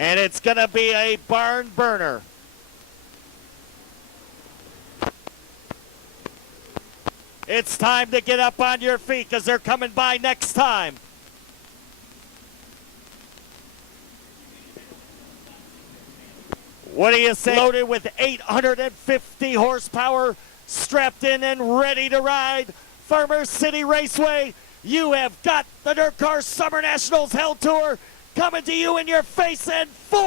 And it's going to be a barn burner. It's time to get up on your feet because they're coming by next time. What do you say? Loaded with 850 horsepower, strapped in and ready to ride. Farmer City Raceway, you have got the Dirt Car Summer Nationals Hell Tour coming to you in your face and 4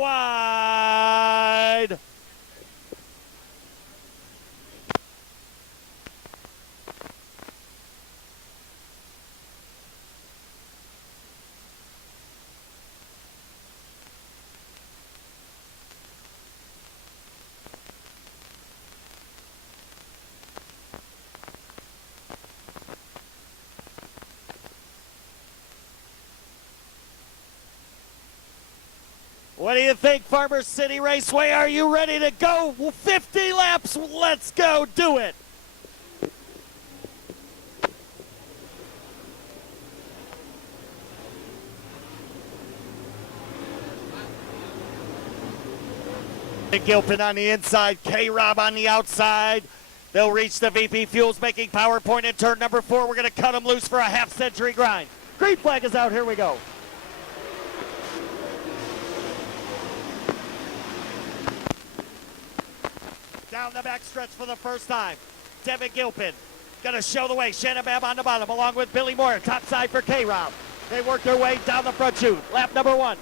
wide. What do you think, Farmer City Raceway? Are you ready to go? 50 laps, let's go do it. Gilpin on the inside, K-Rob on the outside. They'll reach the VP Fuels making power point in turn number 4. We're going to cut them loose for a half-century grind. Green flag is out, here we go. Down the backstretch for the first time. Devin Gilpin gonna show the way. Shannon Babb on the bottom along with Billy Moyer. Top side for K-Rob. They work their way down the front chute. Lap number 1.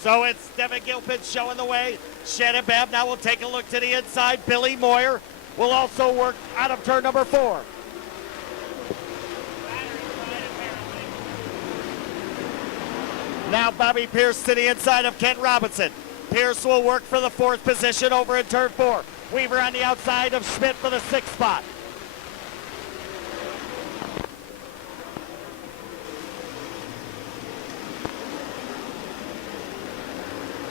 So it's Devin Gilpin showing the way. Shannon Babb now will take a look to the inside. Billy Moyer will also work out of turn number 4. Now Bobby Pierce to the inside of Kent Robinson. Pierce will work for the 4th position over in turn 4. Weaver on the outside of Schmidt for the 6th spot.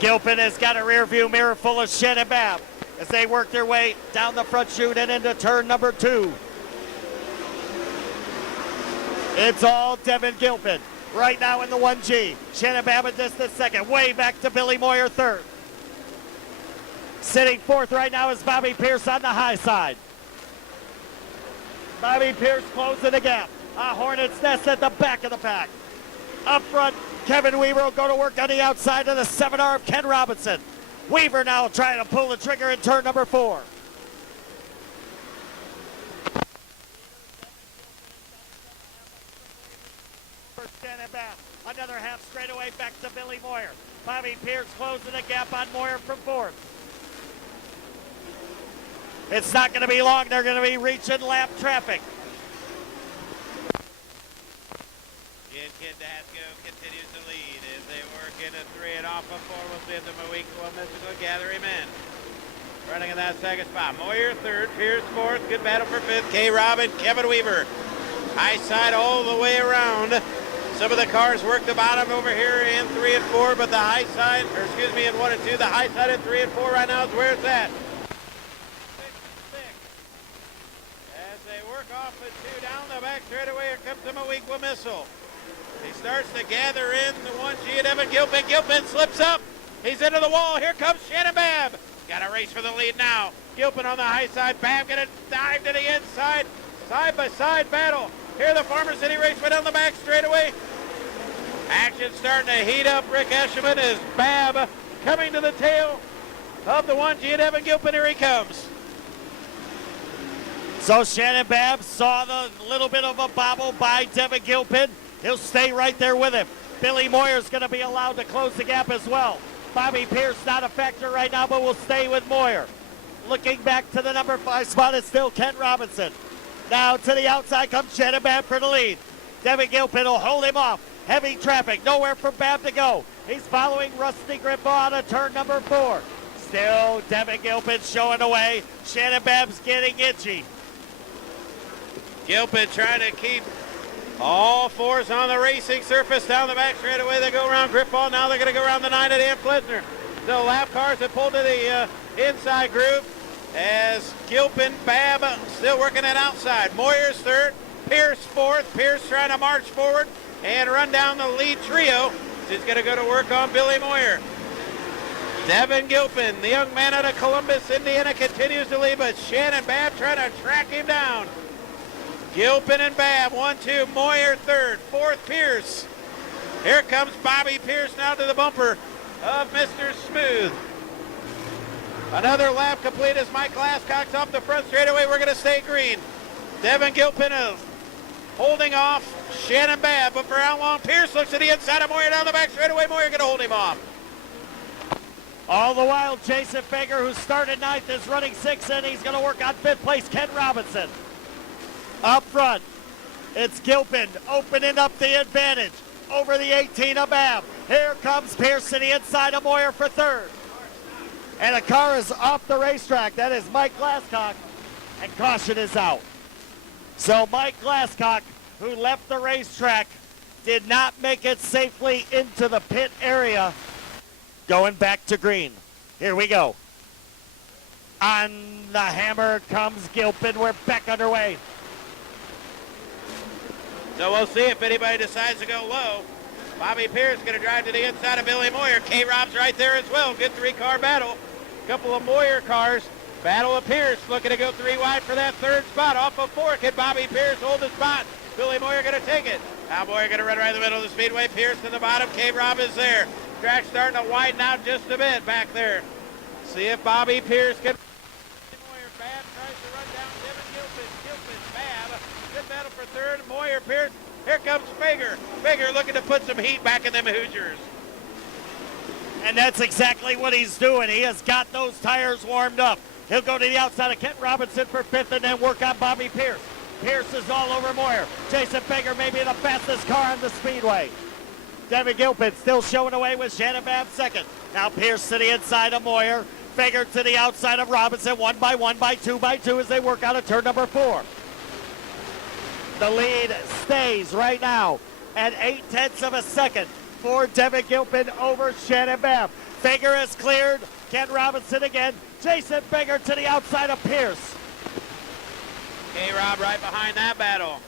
Gilpin has got a rear view mirror full of Shannon Babb as they work their way down the front chute and into turn number 2. It's all Devin Gilpin. Right now in the 1G. Shannon Babb in just the 2nd. Way back to Billy Moyer 3rd. Sitting 4th right now is Bobby Pierce on the high side. Bobby Pierce closing the gap. A Hornet's Nest at the back of the pack. Up front, Kevin Weaver will go to work on the outside of the 7R of Ken Robinson. Weaver now trying to pull the trigger in turn number 4. Shannon Babb. Another half straightaway back to Billy Moyer. Bobby Pierce closing the gap on Moyer from 4th. It's not going to be long. They're going to be reaching lap traffic. Kid Dasco continues to lead as they work in a 3 and off of 4. We'll see if the Moequa Mystical gather him in. Running in that 2nd spot. Moyer 3rd, Pierce 4th. Good battle for 5th. K-Rob and Kevin Weaver. High side all the way around. Some of the cars work the bottom over here in 3 and 4, but the high side, or excuse me, in 1 and 2, the high side in 3 and 4 right now is where it's at. 6. As they work off the 2 down the back straightaway, here comes the Moequa Missile. He starts to gather in the 1G and Evan Gilpin. Gilpin slips up. He's into the wall. Here comes Shannon Babb. Got a race for the lead now. Gilpin on the high side. Babb gonna dive to the inside. Side by side battle. Here the Farmer City Raceway down the back straightaway. Action starting to heat up. Rick Eshelman is Babb coming to the tail of the 1G and Evan Gilpin. Here he comes. So Shannon Babb saw the little bit of a bobble by Devin Gilpin. He'll stay right there with him. Billy Moyer's going to be allowed to close the gap as well. Bobby Pierce not a factor right now, but will stay with Moyer. Looking back to the number 5 spot is still Kent Robinson. Now to the outside comes Shannon Babb for the lead. Devin Gilpin will hold him off. Heavy traffic, nowhere for Babb to go. He's following Rusty Grippo out of turn number 4. Still Devin Gilpin showing the way. Shannon Babb's getting itchy. Gilpin trying to keep all 4s on the racing surface down the back straightaway. They go around Grippo. Now they're going to go around the 9 at Ann Plesner. The lap cars have pulled to the inside groove as Gilpin, Babb still working it outside. Moyer's 3rd. Pierce fourth. Pierce trying to march forward and run down the lead trio. He's going to go to work on Billy Moyer. Devin Gilpin, the young man out of Columbus, Indiana, continues to lead, but Shannon Babb trying to track him down. Gilpin and Babb, 1-2, Moyer third, fourth Pierce. Here comes Bobby Pierce now to the bumper of Mr. Smooth. Another lap complete as Mike Glasscock's off the front straightaway. We're going to stay green. Devin Gilpin is holding off Shannon Babb, but for how long? Pierce looks to the inside of Moyer down the back straightaway. Moyer going to hold him off. All the while, Jason Fager, who started ninth, is running sixth, and he's going to work on fifth place, Ken Robinson. Up front, it's Gilpin opening up the advantage over the 18 of Babb. Here comes Pierce to the inside of Moyer for third. And a car is off the racetrack. That is Mike Glasscock, and caution is out. So Mike Glasscock, who left the racetrack, did not make it safely into the pit area. Going back to green. Here we go. On the hammer comes Gilpin. We're back underway. So we'll see if anybody decides to go low. Bobby Pierce going to drive to the inside of Billy Moyer. K-Rob's right there as well. Good three-car battle. Couple of Moyer cars. Battle of Pierce looking to go three wide for that third spot. Off of four. Can Bobby Pierce hold the spot? Billy Moyer going to take it. Now Moyer going to run right in the middle of the speedway. Pierce in the bottom. K-Rob is there. Track starting to widen out just a bit back there. See if Bobby Pierce can. Moyer, Babb tries to run down Devin Gilpin. Gilpin, Babb. Good battle for third. Moyer, Pierce. Here comes Fager. Fager looking to put some heat back in them Hoosiers. And that's exactly what he's doing. He has got those tires warmed up. He'll go to the outside of Kent Robinson for fifth and then work on Bobby Pierce. Pierce is all over Moyer. Jason Fager may be the fastest car on the speedway. Devin Gilpin still showing away with Shannon Babb second. Now Pierce to the inside of Moyer. Fager to the outside of Robinson. 1 by 1 by 2 by 2 as they work out of turn number 4. The lead stays right now at 0.8 of a second for Devin Gilpin over Shannon Babb. Fager is cleared. Ken Robinson again. Jason Fager to the outside of Pierce. K-Rob right behind that battle.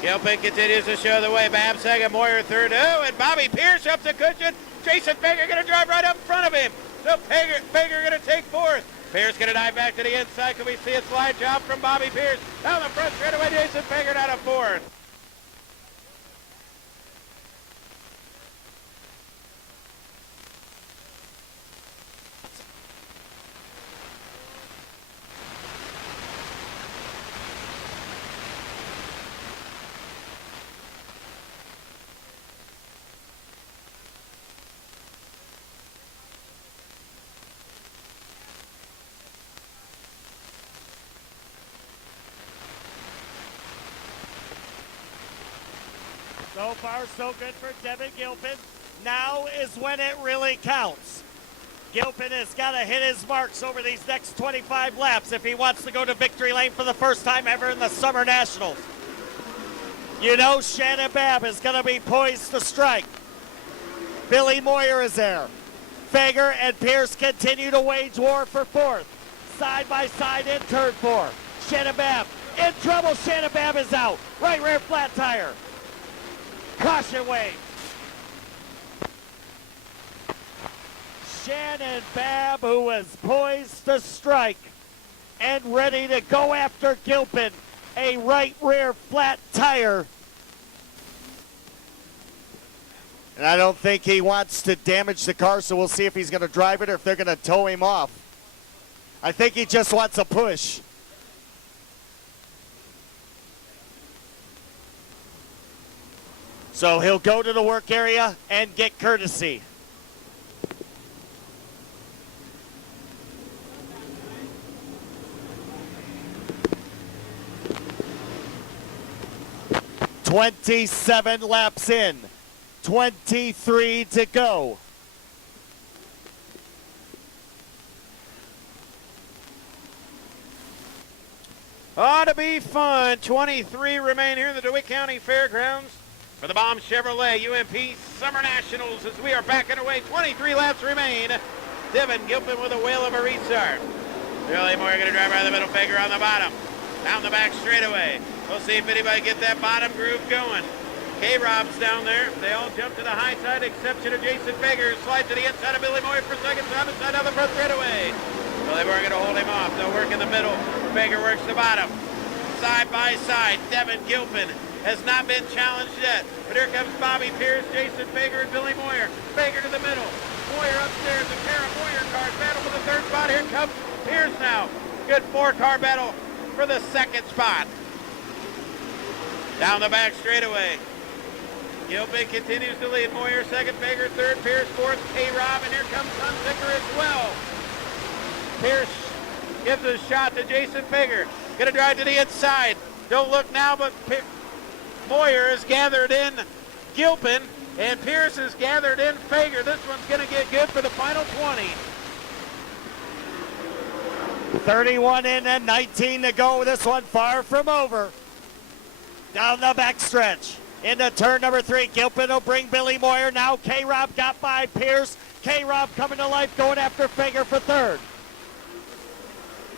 Gilpin continues to show the way. Babb second, Moyer third. Oh, and Bobby Pierce up the cushion. Jason Fager going to drive right up in front of him. So Fager going to take fourth. Pierce going to dive back to the inside. Can we see a slide job from Bobby Pierce? Down the front straightaway, Jason Fager down to fourth. So far, so good for Devin Gilpin. Now is when it really counts. Gilpin has got to hit his marks over these next 25 laps if he wants to go to victory lane for the first time ever in the Summer Nationals. You know Shannon Babb is going to be poised to strike. Billy Moyer is there. Fager and Pierce continue to wage war for fourth. Side by side in turn 4. Shannon Babb in trouble. Shannon Babb is out. Right rear flat tire. Caution wave. Shannon Babb, who was poised to strike and ready to go after Gilpin, a right rear flat tire. And I don't think he wants to damage the car, so we'll see if he's going to drive it or if they're going to tow him off. I think he just wants a push. So he'll go to the work area and get courtesy. "27 laps in, 23 to go." Ought to be fun. 23 remain here in the DeWitt County Fairgrounds for the Baum Chevrolet UMP Summer Nationals as we are back underway. 23 laps remain. Devin Gilpin with a whale of a restart. Billy Moyer going to drive right in the middle. Fager on the bottom. Down the back straightaway. We'll see if anybody get that bottom groove going. K-Rob's down there. They all jump to the high side, exception of Jason Fager. Slide to the inside of Billy Moyer for second. On the side of the front straightaway. Well, they weren't going to hold him off. They'll work in the middle. Fager works the bottom. Side by side, Devin Gilpin has not been challenged yet. But here comes Bobby Pierce, Jason Fager, and Billy Moyer. Fager to the middle. Moyer upstairs. A pair of Moyer cars battle for the third spot. Here comes Pierce now. Good 4-car battle for the second spot. Down the back straightaway. Gilpin continues to lead. Moyer second, Fager third, Pierce fourth, K-Rob, and here comes Hunziker as well. Pierce gives a shot to Jason Fager. Gonna drive to the inside. Don't look now, but Moyer is gathered in Gilpin, and Pierce is gathered in Fager. This one's gonna get good for the final 20. 31 in and 19 to go. This one far from over. Down the back stretch. Into turn number 3. Gilpin will bring Billy Moyer. Now K-Rob got by Pierce. K-Rob coming to life, going after Fager for third.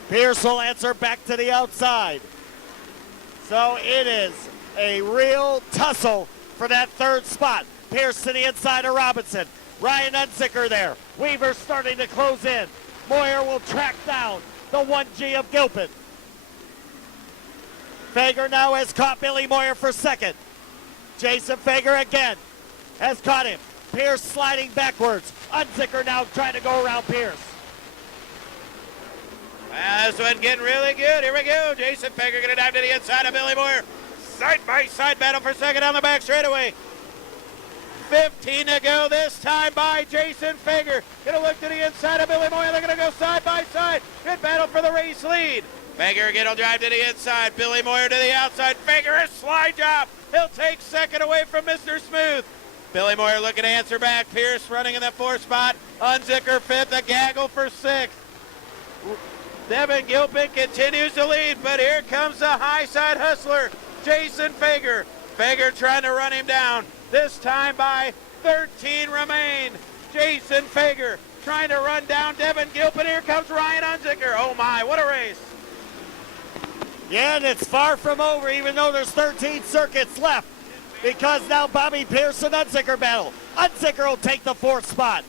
Pierce will answer back to the outside. So it is a real tussle for that third spot. Pierce to the inside of Robinson. Ryan Hunziker there. Weaver starting to close in. Moyer will track down the 1G of Gilpin. Fager now has caught Billy Moyer for second. Jason Fager again has caught him. Pierce sliding backwards. Hunziker now trying to go around Pierce. This one's getting really good. Here we go. Jason Fager going to dive to the inside of Billy Moyer. Side-by-side battle for second on the back straightaway. 15 to go this time by Jason Fager. Going to look to the inside of Billy Moyer. They're going to go side-by-side. Good battle for the race lead. Fager again will drive to the inside. Billy Moyer to the outside. Fager, a slide job. He'll take second away from Mr. Smooth. Billy Moyer looking to answer back. Pierce running in that 4th spot. Hunziker 5th. A gaggle for 6th. Devin Gilpin continues to lead, but here comes the high side hustler, Jason Fager. Fager trying to run him down. This time by 13 remain. Jason Fager trying to run down Devin Gilpin. Here comes Ryan Hunziker. Oh my, what a race. Yeah, and it's far from over, even though there's 13 circuits left, because now Bobby Pierce and Hunziker battle. Hunziker will take the 4th spot.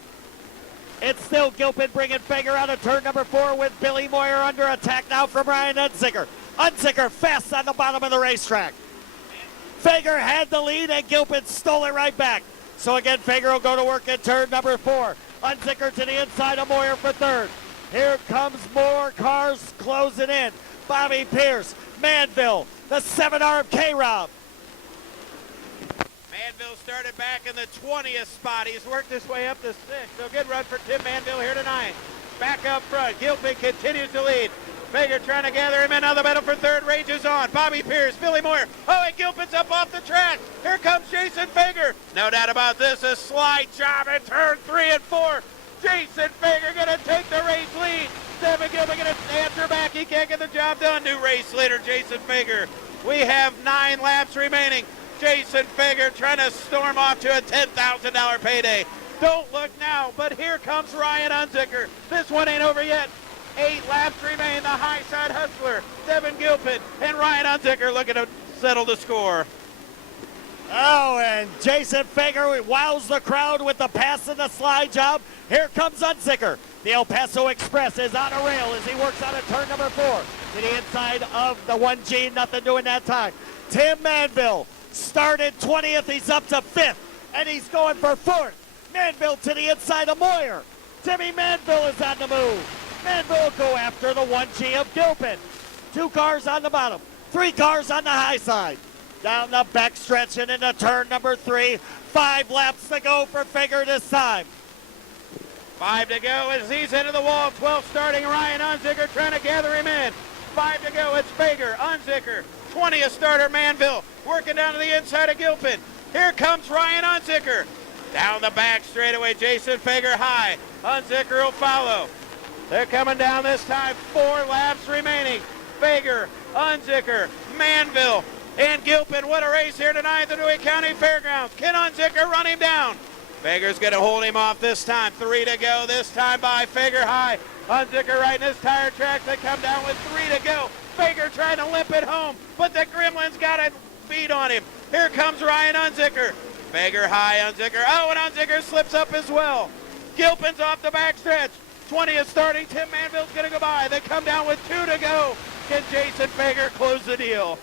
It's still Gilpin bringing Fager out of turn number 4 with Billy Moyer under attack now from Ryan Hunziker. Hunziker fast on the bottom of the racetrack. Fager had the lead and Gilpin stole it right back. So again, Fager will go to work in turn number 4. Hunziker to the inside of Moyer for third. Here comes more cars closing in. Bobby Pierce, Manville, the 7R of K-Rob. Manville started back in the 20th spot. He's worked his way up to 6th. So good run for Tim Manville here tonight. Back up front. Gilpin continues to lead. Fager trying to gather him in. On the battle for third. Rages on. Bobby Pierce, Billy Moyer. Oh, and Gilpin's up off the track. Here comes Jason Fager. No doubt about this. A slide job in turn 3 and 4. Jason Fager going to take the race lead. Devin Gilpin going to answer back. He can't get the job done. New race leader, Jason Fager. We have 9 laps remaining. Jason Fager trying to storm off to a $10,000 payday. Don't look now, but here comes Ryan Hunziker. This one ain't over yet. 8 laps remain. The high side hustler, Devin Gilpin, and Ryan Hunziker looking to settle the score. Oh, and Jason Fager wows the crowd with the pass and the slide job. Here comes Hunziker. The El Paso Express is on a rail as he works out of turn number 4. To the inside of the 1G, nothing doing that time. Tim Manville started 20th, he's up to 5th, and he's going for 4th. Manville to the inside of Moyer. Timmy Manville is on the move. Manville will go after the 1G of Gilpin. 2 cars on the bottom, 3 cars on the high side. Down the back stretch and into turn number 3. 5 laps to go for Fager this time. 5 to go as he's into the wall. 12 starting, Ryan Hunziker trying to gather him in. 5 to go, it's Fager, Hunziker. 20th starter, Manville, working down to the inside of Gilpin. Here comes Ryan Hunziker. Down the back straightaway, Jason Fager high. Hunziker will follow. They're coming down this time. 4 laps remaining. Fager, Hunziker, Manville, and Gilpin. What a race here tonight at the Dewey County Fairgrounds. Can Hunziker run him down? Fager's going to hold him off this time. 3 to go, this time by Fager high. Hunziker right in his tire tracks. They come down with 3 to go. Fager trying to limp it home, but the Gremlin's got a beat on him. Here comes Ryan Unzicker. Fager high, Unzicker. Oh, and Unzicker slips up as well. Gilpin's off the backstretch. 20 is starting. Tim Manville's going to go by. They come down with 2 to go. Can Jason Fager close the deal?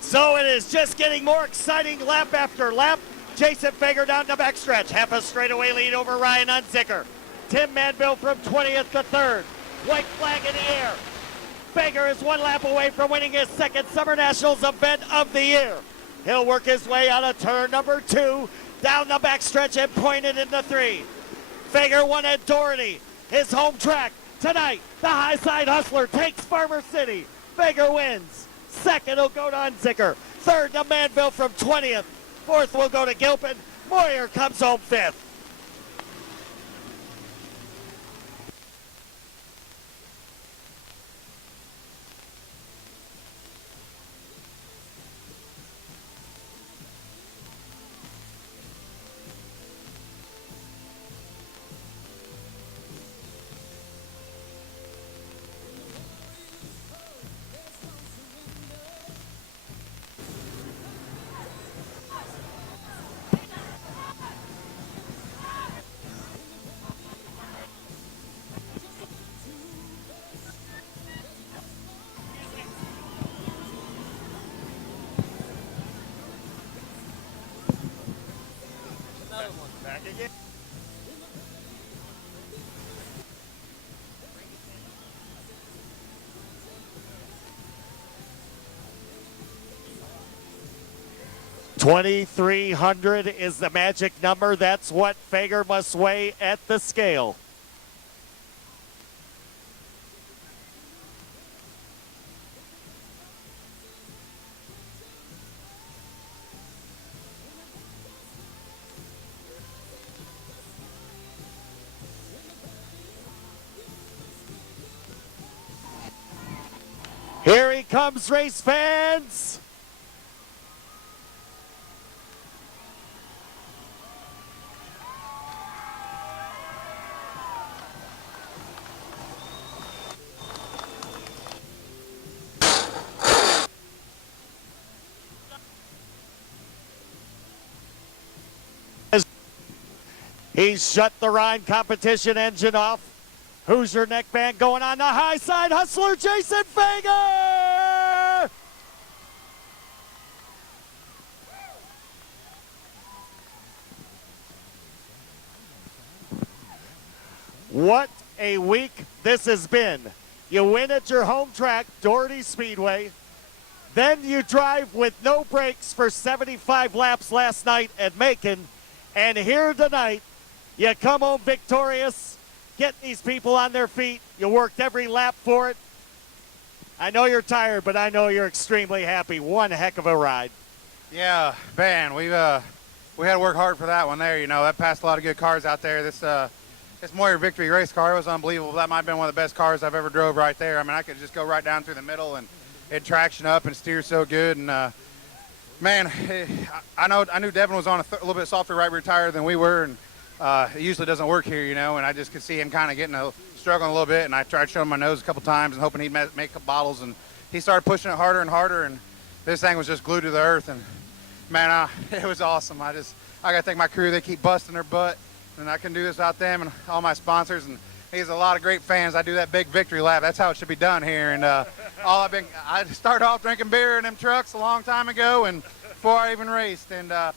So it is just getting more exciting lap after lap. Jason Fager down the backstretch. Half a straightaway lead over Ryan Unzicker. Tim Manville from 20th to 3rd. White flag in the air. Fager is 1 lap away from winning his 2nd Summer Nationals event of the year. He'll work his way out of turn number 2, down the backstretch and point it into 3. Fager won at Doherty, his home track. Tonight, the High Side Hustler takes Farmer City. Fager wins. 2nd will go to Unzicker. 3rd to Manville from 20th. 4th will go to Gilpin. Moyer comes home 5th. Back again. $2,300 is the magic number. That's what Fager must weigh at the scale. Here he comes, race fans. He's shut the Rhine competition engine off. Hoosier neckband going on the High Side Hustler, Jason Fager! What a week this has been. You win at your home track, Doherty Speedway. Then you drive with no brakes for 75 laps last night at Macon. And here tonight, you come home victorious, getting these people on their feet. You worked every lap for it. I know you're tired, but I know you're extremely happy. One heck of a ride. Yeah, man, we had to work hard for that one there. You know, that passed a lot of good cars out there. This Moyer Victory race car was unbelievable. That might have been one of the best cars I've ever drove right there. I mean, I could just go right down through the middle and it traction up and steer so good. And man, I knew Devin was on a little bit softer right rear tire than we were, and it usually doesn't work here, you know. And I just could see him kind of struggling a little bit. And I tried showing my nose a couple times and hoping he'd make up bottles. And he started pushing it harder and harder, and this thing was just glued to the earth. And man, it was awesome. I got to thank my crew. They keep busting their butt, and I can do this without them and all my sponsors. And he has a lot of great fans. I do that big victory lap. That's how it should be done here. And I started off drinking beer in them trucks a long time ago, and before I even raced. And I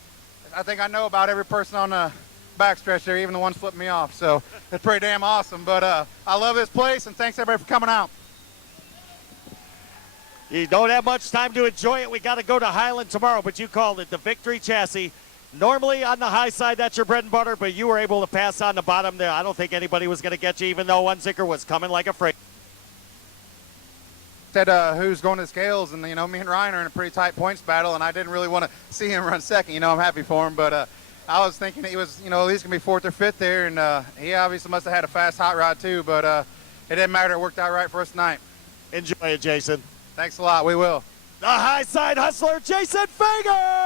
think I know about every person on the backstretch there, even the ones flipping me off. So it's pretty damn awesome. But I love this place, and thanks everybody for coming out. You don't have much time to enjoy it. We got to go to Highland tomorrow, but you called it the Victory Chassis. Normally on the high side, that's your bread and butter, but you were able to pass on the bottom there. I don't think anybody was going to get you, even though Unzicker was coming like a freight. Said who's going to the scales, and you know, me and Ryan are in a pretty tight points battle, and I didn't really want to see him run second. You know, I'm happy for him, but I was thinking he was, you know, at least gonna be fourth or fifth there, and he obviously must have had a fast hot rod too. But it didn't matter; it worked out right for us tonight. Enjoy it, Jason. Thanks a lot. We will. The High Side Hustler, Jason Fager.